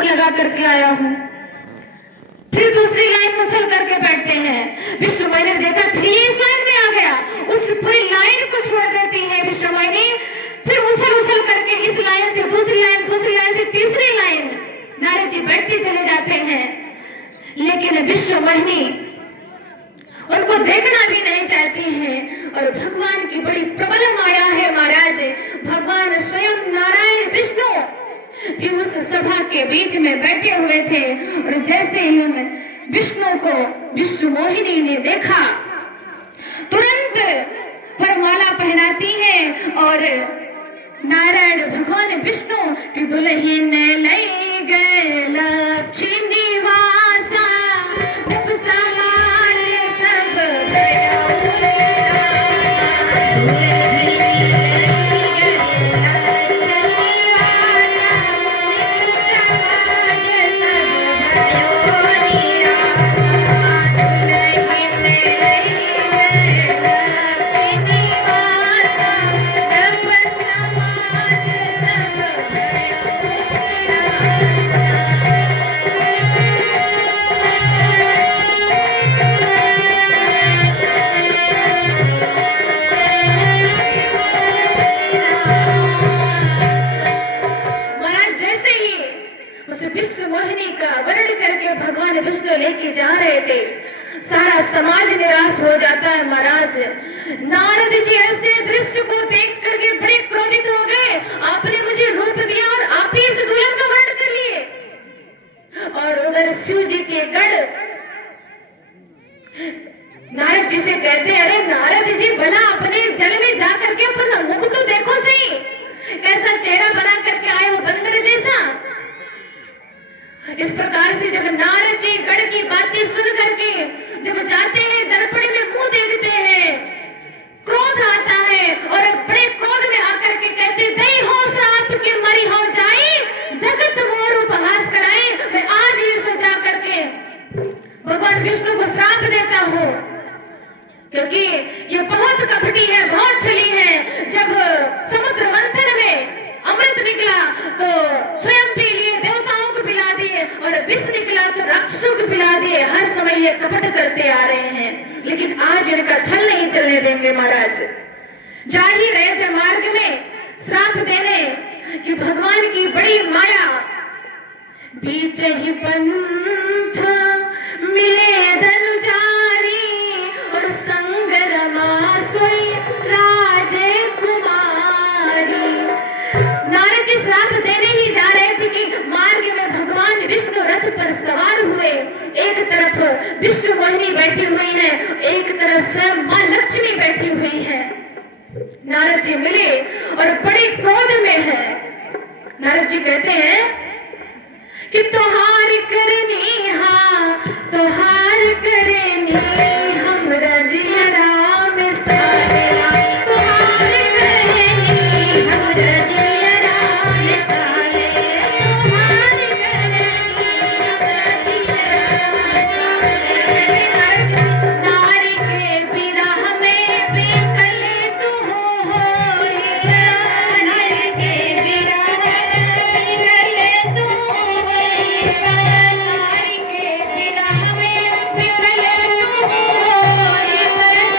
भोग लगा करके आया हूँ। फिर दूसरी लाइन में उछल करके बैठते हैं। विश्वमोहिनी ने देखा फिर इस लाइन में आ गया, उस पूरी लाइन को छोड़ देती है विश्वमोहिनी। फिर उछल उछल करके इस लाइन से दूसरी लाइन, दूसरी लाइन से तीसरी लाइन, नारद जी बैठते चले जाते हैं। लेकिन विश्वमोहिनी उनको देखना भी नहीं चाहती है। और भगवान की बड़ी प्रबल माया है महाराज। भगवान स्वयं नारायण विष्णु भी उस सभा के बीच में बैठे हुए थे। और जैसे ही उन विष्णु को विश्वमोहिनी ने देखा, तुरंत वरमाला पहनाती है और नारायण भगवान विष्णु की दुल्हन लई गए लक्ष्मी वासा, समाज सब गया लेके जा रहे थे। सारा समाज निराश हो जाता है महाराज। नारद जी ऐसे दृश्य को देख करके बड़े क्रोधित हो गए। आपने मुझे रूप दिया और आप ही इस दुल्हन का वर्ण कर लिए। और उधर शिव जी के गढ़ नारद जी से कहते हैं, अरे नारद जी भला अपने जल में जा करके अपना मुख तो देखो सही, कैसा चेहरा बना करके आए हो बंदर जैसा। इस प्रकार से जब नारद जी गढ़ की बातें सुन करके जब जाते हैं, दर्पण में मुंह देखते हैं, क्रोध आता है और बड़े क्रोध में आकर के कहते, दई हो श्राप के मरी हो जाए, जगत मोर उपहास कराए। मैं आज ही सजा करके भगवान विष्णु को श्राप देता हूँ, क्योंकि ये बहुत कपटी है, बहुत छली है। जब समुद्र मंथन में अमृत निकला तो स्वयं पी लिए, देवताओं को पिला दिए, और विष निकला तो राक्षसों को पिला दिए। हर समय ये कपट करते आ रहे हैं, लेकिन आज इनका छल नहीं चलने देंगे महाराज। जा ही रहे थे मार्ग में श्राप देने कि भगवान की बड़ी माया, बीच ही पंथ मिले धनुजारी और संग रमा सोई राजे कुमारी। नारद जी श्राप देने ही जा रहे थे कि मार्ग में भगवान विष्णु रथ पर सवार हुए। एक तरफ विश्वमोहिनी बैठी हुई है, एक तरफ स्वयं मां लक्ष्मी बैठी हुई है। नारद जी मिले और बड़े क्रोध में है। नारद जी कहते हैं कि तोहार करनी, हाँ तोहार करनी, हम रजिया राम सारे, तोहार करनी, हम रजिया राम सारे, तोहार करनी, हम रजिया राम सारे। नारी के विरह में बेकल तू होई, नारी के विरह में बेकल तू होई, नारी के विरह में बेकल तू होई,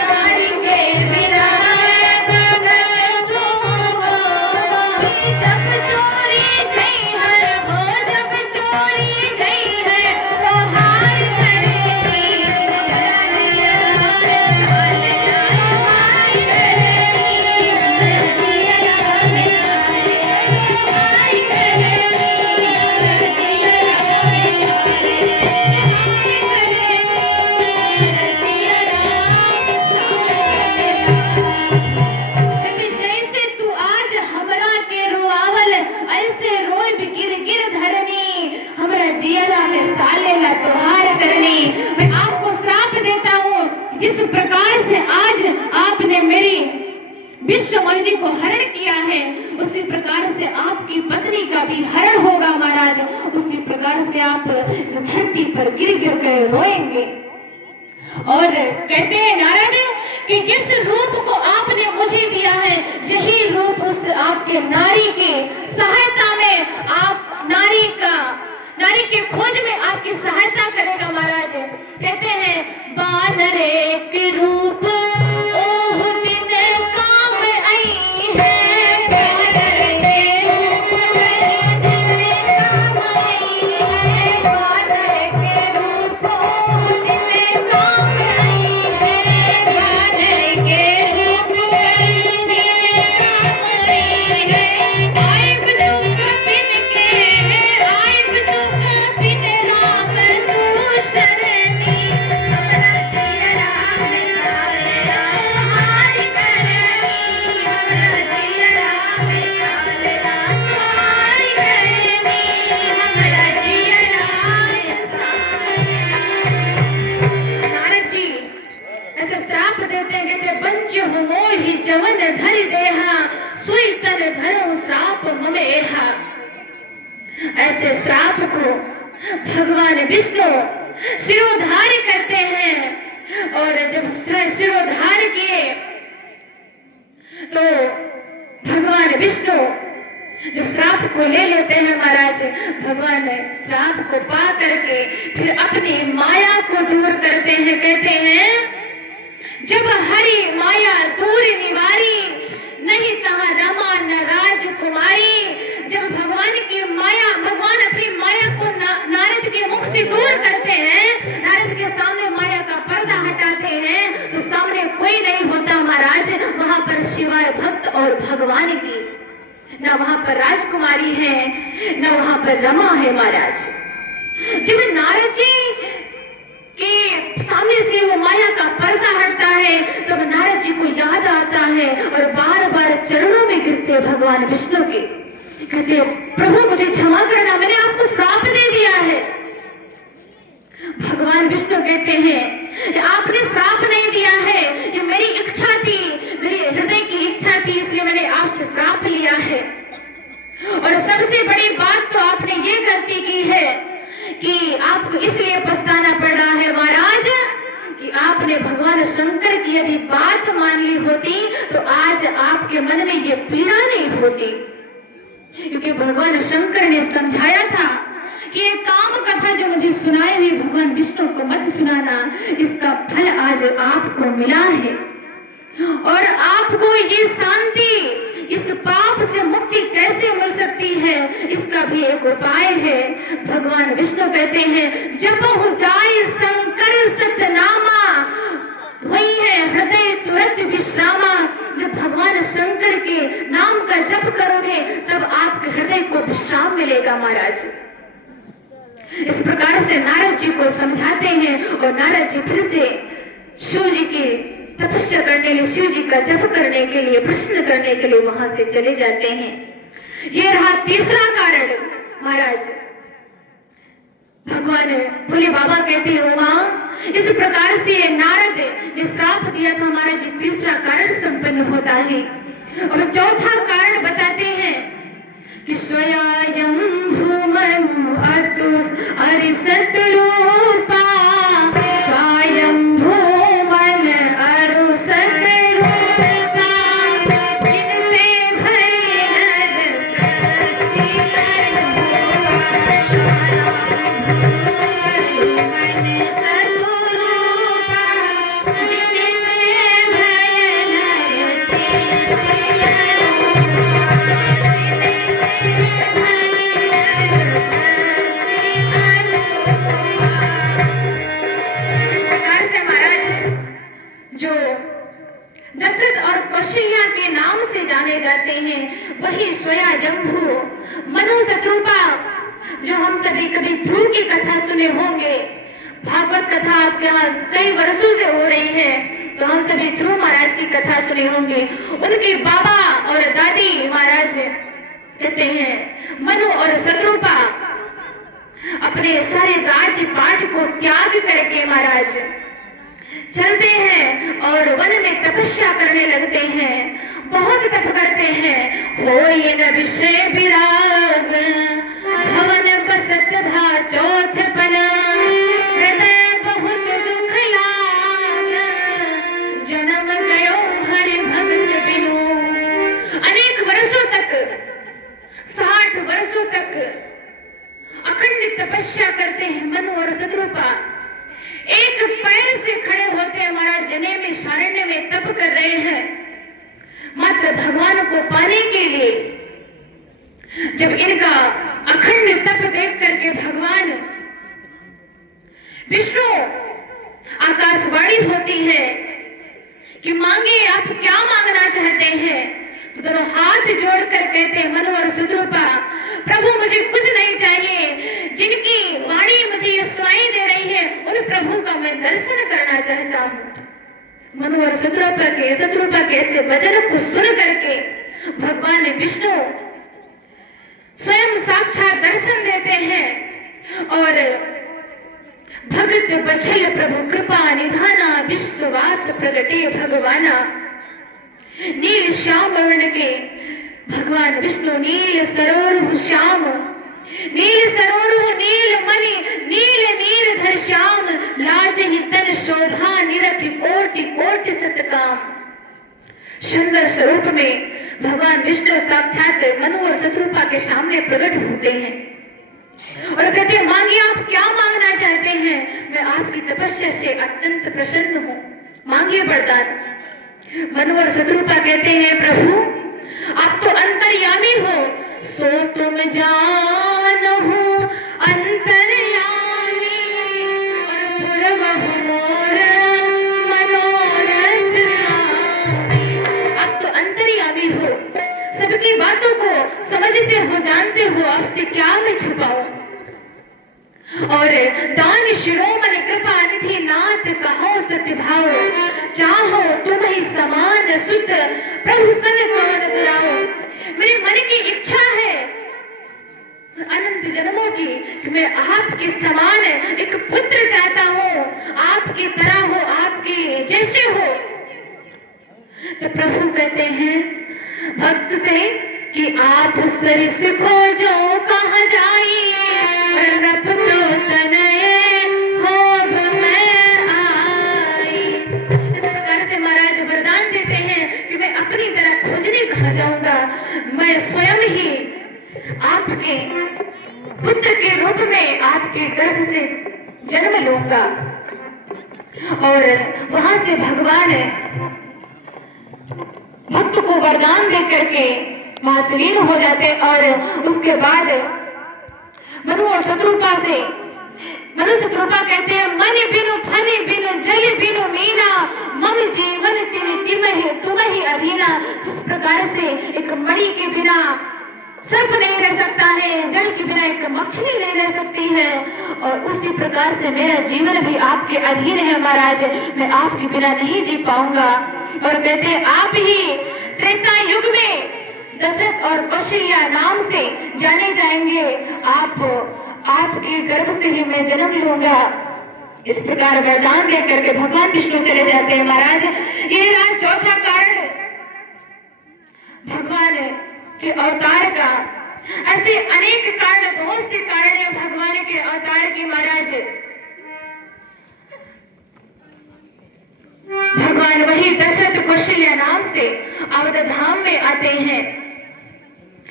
नारी के विरह में बेकल तू होई। जब चोरी जई है हो, जब चोरी जई है, तोहार करनी, रजिया राम साले, तोहार करनी, रजिया राम साले, तोहार करनी, रजिया राम साले, तोहार करनी, रजिया राम साले। कि जैसे तू आज हमरा के रोआवल, ऐसे रोई भी गिर गिर धरनी, हमरा जियरा में साले ला तोहार करनी। मैं आपको श्राप देता हूँ, जिस प्रकार से आज आपने मेरी विश्वमोहिनी को हरण किया है, उसी प्रकार से आपकी पत्नी का भी हरण होगा महाराज। उसी प्रकार से आप इस धरती पर गिर गिर कर रोएंगे। और कहते हैं नारद कि जिस रूप को आपने मुझे दिया है, यही रूप उस आपके नारी की सहायता में आप खोज में आपकी सहायता करेगा महाराज। कहते हैं बानर एक रूप ओह दिन काम आई है, बानर के रूप दिन काम आई है, बानर के रूप ओह दिन काम आई है, बानर के रूप दिन काम आई है। आइब दुख बिन के आइब दुख बिन राम तू शरणी, हमरा जियरा में सालरा हार करनी, हमरा जियरा में सालरा हार करनी, हमरा जियरा में सालरा। नारद जी ऐसे श्राप देते हैं, कहते बंच मोहि जवन धर देहा, सुई तन धरो श्राप ममेहा। ऐसे श्राप को भगवान विष्णु सिरोधार करते हैं, और जब सिरोधार किए तो भगवान विष्णु जब श्राप को ले लेते हैं महाराज, भगवान श्राप को पा करके फिर अपनी माया को दूर करते हैं। कहते हैं जब हरि माया दूर निवारी, नहीं तहाँ रमा न राजकुमारी। जब भगवान की माया, भगवान अपनी माया को नारद के मुख से दूर करते हैं, नारद के सामने माया का पर्दा हटाते हैं, तो सामने कोई नहीं होता महाराज। वहां पर शिवाय भक्त और भगवान की, ना वहां पर राजकुमारी है ना वहां पर रमा है महाराज। जब नारद जी के सामने से वो माया का पर्दा हटता है, तब नारद जी को याद आता है और बार बार चरणों में गिरते भगवान विष्णु के, कहते प्रभु मुझे क्षमा करना, मैंने आपको श्राप दे दिया है। भगवान विष्णु कहते हैं आपने श्राप नहीं दिया है, ये मेरी इच्छा थी, मेरी हृदय की इच्छा थी, इसलिए मैंने आपसे श्राप लिया है। और सबसे बड़ी बात तो आपने ये गलती की है कि आपको इसलिए पछताना पड़ रहा है महाराज कि आपने भगवान शंकर की यदि बात मान ली होती तो आज आपके मन में ये पीड़ा नहीं होती, क्योंकि भगवान शंकर ने समझाया था कि ये काम कथा जो मुझे सुनाई हुई भगवान विष्णु को मत सुनाना, इसका फल आज आपको मिला है। और आपको ये शांति, इस पाप से मुक्ति कैसे मिल सकती है, इसका भी एक उपाय है। भगवान विष्णु कहते हैं जपहु जाय शंकर सतनामा, वही है हृदय तुरंत विश्रामा। जब भगवान शंकर के नाम का जप करोगे तब आपके हृदय को विश्राम मिलेगा महाराज। इस प्रकार से नारद जी को समझाते हैं, और नारद जी फिर से शिव जी की तपस्या करने के लिए, शिव जी का जप करने के लिए, प्रश्न करने के लिए वहां से चले जाते हैं। ये रहा तीसरा कारण महाराज। भगवान भोले बाबा कहते हैं उमा, इस प्रकार से नारद ने श्राप दिया था महाराज, तीसरा कारण संपन्न होता है। और चौथा कारण बताते हैं कि स्वयं भूमनु अतुस अरिसत रूपा, स्वयं भूमन अरुसत रूपा, जिनते भय नर सृष्टि भूमन सतरूपा, जिनते भय नर सृष्टि के नाम से जाने जाते हैं, वही स्वयंभू मनु शत्रुपा, जो हम सभी कभी ध्रुव की कथा सुने होंगे। भागवत कथा आपके यहाँ कई वर्षों से हो रही है, तो हम सभी ध्रुव महाराज की कथा सुने होंगे। उनके बाबा और दादी महाराज कहते हैं मनु और शत्रुपा अपने सारे राजपाट को त्याग करके महाराज चलते हैं और वन में तपस्या करने लगते हैं, बहुत तप करते हैं। होय न विषय विराग भवन बसत भा चौथ पना, हृदय बहुत दुख लाग जन्म गयो हरि भक्त बिनु। अनेक वर्षों तक, 60 वर्षों तक अखंड तप तपस्या करते हैं मनु और शत्रुपा, एक पैर से खड़े होते हैं महाराज, जने में शारण्य में तप कर रहे हैं मात्र भगवान को पाने के लिए। जब इनका अखंड तप देख करके भगवान विष्णु आकाशवाणी होती है कि मांगे, आप क्या मांगना चाहते हैं? तो दोनों हाथ जोड़कर कहते हैं मनु और शत्रुपा, प्रभु मुझे कुछ नहीं चाहिए, जिनकी वाणी मुझे ये सुनाई दे रही है उन प्रभु का मैं दर्शन करना चाहता हूँ। मनु और शत्रुपा के ऐसे वचन को सुन करके भगवान विष्णु स्वयं साक्षात दर्शन देते हैं और भगत बछल प्रभु कृपा निधाना विश्ववास प्रगटे भगवाना। नील श्याम वर्ण के भगवान विष्णु नील सरोरु श्याम, नील सरोरु नील मणि नील नीरधर श्याम, लाज ही तन शोभा निरति कोटि कोटि सतकाम। सुंदर स्वरूप में भगवान विष्णु साक्षात मनु और शत्रुपा के सामने प्रकट होते हैं और कहते हैं, मांगिए, आप क्या मांगना चाहते हैं? मैं आपकी तपस्या से अत्यंत प्रसन्न हूँ, मांगिए वरदान। मनु और शत्रुपा कहते हैं, प्रभु आप तो अंतर्यामी हो, सो तुम जानहु अंतर्यामी, और पूर्वहु मोर मनोरथ स्वामी। आप तो अंतर्यामी हो, सबकी बातों को समझते हो, जानते हो, आपसे क्या मैं छुपाऊं? और दान शिरोमणि कृपा निधि नाथ कहो सत्य भाव, चाहो तुम ही समान सुत प्रभु सन कवन दुराओ। मेरे मन की इच्छा है अनंत जन्मों की कि मैं आपके समान एक पुत्र चाहता हूँ, आपकी तरह हो, आपके जैसे हो। तो प्रभु कहते हैं भक्त से कि आप सरिस खोजो कहाँ जाइए, नप तो तनये होब मैं आई। इस प्रकार से महाराज वरदान देते हैं कि मैं अपनी तरह खोजने कहाँ जाऊंगा, मैं स्वयं ही आपके पुत्र के रूप में आपके गर्भ से जन्म लूंगा। और वहां से भगवान भक्त को वरदान दे करके महासलीन हो जाते। और उसके बाद मनु और शत्रुपा से मनु शत्रुपा कहते हैं, मन बिनु फन बिनु जल बिनु मीना, मम जीवन तुम ही अधीना। जिस प्रकार से एक मणि के बिना सर्प नहीं रह सकता है, जल के बिना एक मछली नहीं रह सकती है, और उसी प्रकार से मेरा जीवन भी आपके अधीन है महाराज, मैं आपके बिना नहीं जी पाऊंगा। और कहते हैं, आप ही त्रेता युग में दशरथ और कौशल्या नाम से जाने जाएंगे, आपके गर्भ से ही मैं जन्म लूंगा। इस प्रकार वरदान दे करके भगवान विष्णु चले जाते हैं महाराज। ये रहा चौथा कारण भगवान के अवतार का। ऐसे अनेक कारण, बहुत से कारण है भगवान के अवतार की महाराज। भगवान वही दशरथ कौशल्या नाम से अवध धाम में आते हैं,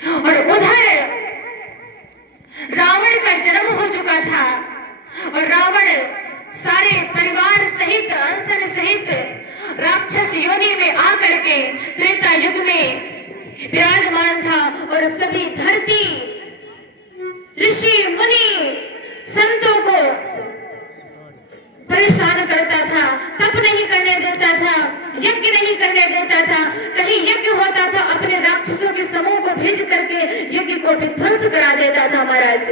और उधर रावण का जन्म हो चुका था, और रावण सारे परिवार सहित अंसन सहित राक्षस योनि में आकर के त्रेता युग में विराजमान था, और सभी धरती ऋषि मुनि संतों को परेशान करता था, तप नहीं करने देता था, यज्ञ नहीं करने देता था। कहीं यज्ञ होता था अपने राक्षसों के समूह को भेज करके यज्ञ को विध्वंस करा देता था महाराज।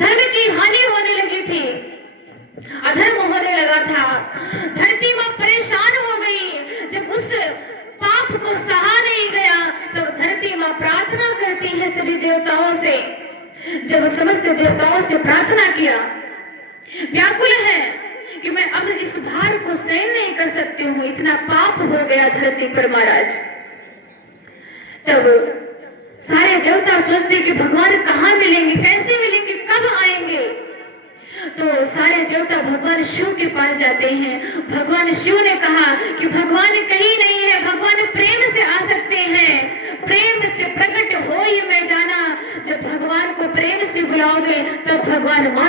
धर्म की हानि होने लगी थी, अधर्म होने लगा था, धरती में परेशान हो गई। जब उस पाप को सहा नहीं गया तो धरती मां प्रार्थना करती है सभी देवताओं से। जब समस्त देवताओं से प्रार्थना किया, व्याकुल है कि मैं अब इस भार को सहन नहीं कर सकती हूँ, इतना पाप हो गया धरती पर महाराज। तब सारे देवता सोचते कि भगवान कहाँ मिलेंगे, कैसे मिलेंगे, कब आएंगे। तो सारे देवता भगवान शिव के पास जाते हैं। भगवान शिव ने कहा कि भगवान कहीं नहीं है, भगवान प्रेम से आ सकते हैं, प्रेम प्रकट हो ही मैं जाना, जब भगवान को प्रेम से बुलाओगे तो भगवान